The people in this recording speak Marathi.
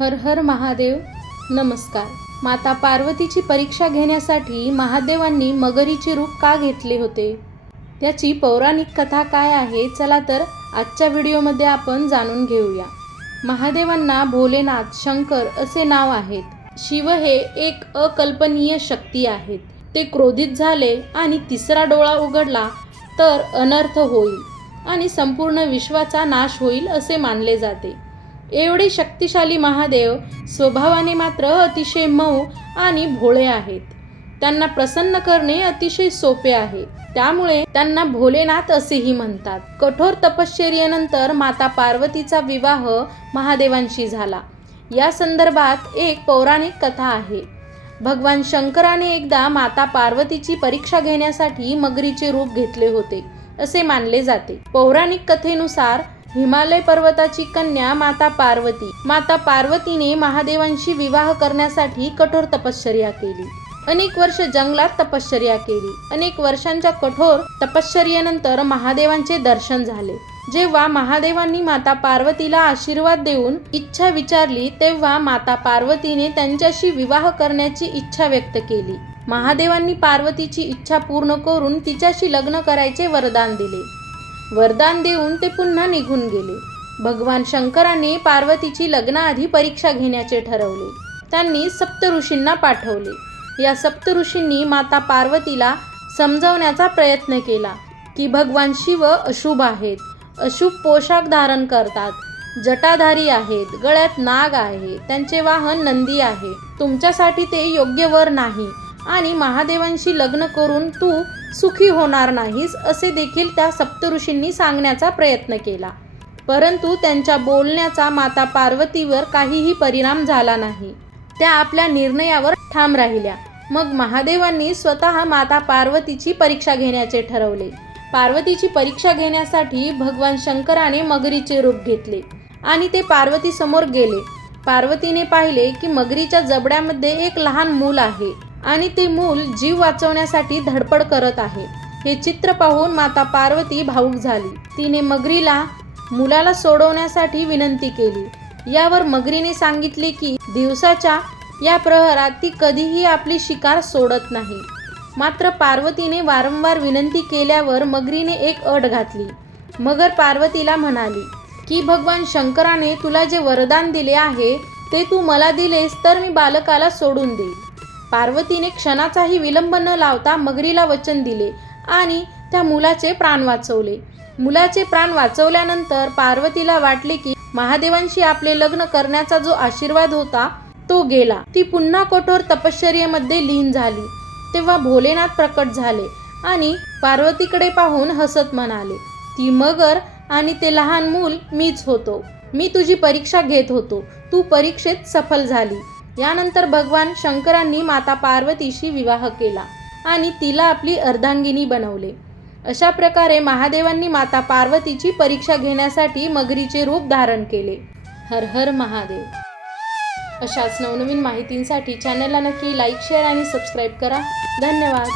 हर हर महादेव. नमस्कार. माता पार्वतीची परीक्षा घेण्यासाठी महादेवांनी मगरीचे रूप का घेतले होते, त्याची पौराणिक कथा काय आहे, चला तर आजच्या व्हिडिओमध्ये आपण जाणून घेऊया. महादेवांना भोलेनाथ, शंकर असे नाव आहेत. शिव हे एक अकल्पनीय शक्ती आहेत. ते क्रोधित झाले आणि तिसरा डोळा उघडला तर अनर्थ होईल आणि संपूर्ण विश्वाचा नाश होईल असे मानले जाते. एवढे शक्तिशाली महादेव स्वभावाने मात्र अतिशय मऊ आणि भोळे आहेत. त्यांना प्रसन्न करणे अतिशय सोपे आहे, त्यामुळे त्यांना भोलेनाथ असेही म्हणतात. कठोर तपश्चर्येनंतर माता पार्वतीचा विवाह महादेवांशी झाला. या संदर्भात एक पौराणिक कथा आहे. भगवान शंकराने एकदा माता पार्वतीची परीक्षा घेण्यासाठी मगरीचे रूप घेतले होते असे मानले जाते. पौराणिक कथेनुसार हिमालय पर्वताची कन्या माता पार्वतीने महादेवांशी विवाह करण्यासाठी कठोर तपश्चर्या केली. अनेक वर्ष जंगलात तपश्चर्या केली. अनेक वर्षांच्या कठोर तपश्चर्येनंतर महादेवांचे दर्शन झाले. जेव्हा महादेवांनी माता पार्वतीला आशीर्वाद देऊन इच्छा विचारली, तेव्हा माता पार्वतीने त्यांच्याशी विवाह करण्याची इच्छा व्यक्त केली. महादेवांनी पार्वतीची इच्छा पूर्ण करून तिच्याशी लग्न करायचे वरदान दिले. वरदान देऊन ते पुन्हा निघून गेले. भगवान शंकराने पार्वतीची लग्नाआधी परीक्षा घेण्याचे ठरवले. त्यांनी सप्तऋषींना पाठवले. या सप्तऋषींनी माता पार्वतीला समजावण्याचा प्रयत्न केला की भगवान शिव अशुभ आहेत, अशुभ पोशाख धारण करतात, जटाधारी आहेत, गळ्यात नाग आहे, त्यांचे वाहन नंदी आहे, तुमच्यासाठी ते योग्य वर नाही आणि महादेवांशी लग्न करून तू सुखी होणार नाहीस असे देखील त्या सप्तऋषींनी सांगण्याचा प्रयत्न केला. परंतु त्यांच्या बोलण्याचा माता पार्वतीवर काहीही परिणाम झाला नाही. त्या आपल्या निर्णयावर ठाम राहिल्या. मग महादेवांनी स्वतः माता पार्वतीची परीक्षा घेण्याचे ठरवले. पार्वतीची परीक्षा घेण्यासाठी भगवान शंकराने मगरीचे रूप घेतले आणि ते पार्वती समोर गेले. पार्वतीने पाहिले की मगरीच्या जबड्यामध्ये एक लहान मूल आहे आणि ते मूल जीव वाचवण्यासाठी धडपड करत आहे. हे चित्र पाहून माता पार्वती भावुक झाली. तिने मगरीला मुलाला सोडवण्यासाठी विनंती केली. यावर मगरीने सांगितले की दिवसाच्या या प्रहरात ती कधीही आपली शिकार सोडत नाही. मात्र पार्वतीने वारंवार विनंती केल्यावर मगरीने एक अट घातली. मगर पार्वतीला म्हणाली की भगवान शंकराने तुला जे वरदान दिले आहे ते तू मला दिलेस तर मी बालकाला सोडून देईल. पार्वतीने क्षणाचाही विलंब न लावता मगरीला वचन दिले आणि त्या मुलाचे प्राण वाचवले. मुलाचे प्राण वाचवल्यानंतर पार्वतीला वाटले की महादेवांशी आपले लग्न करण्याचा जो आशीर्वाद होता तो गेला. ती पुन्हा कठोर तपश्चर्येमध्ये लीन झाली. तेव्हा भोलेनाथ प्रकट झाले आणि पार्वतीकडे पाहून हसत म्हणाले, ती मगर आणि ते लहान मूल मीच होतो. मी तुझी परीक्षा घेत होतो. तू परीक्षेत सफल झाली. यानंतर भगवान शंकरांनी माता पार्वतीशी विवाह केला आणि तिला आपली अर्धांगिनी बनवले. अशा प्रकारे महादेवांनी माता पार्वतीची परीक्षा घेण्यासाठी मगरीचे रूप धारण केले. हर हर महादेव. अशाच नवनवीन माहितींसाठी चॅनलला नक्की लाईक, शेअर आणि सबस्क्राईब करा. धन्यवाद.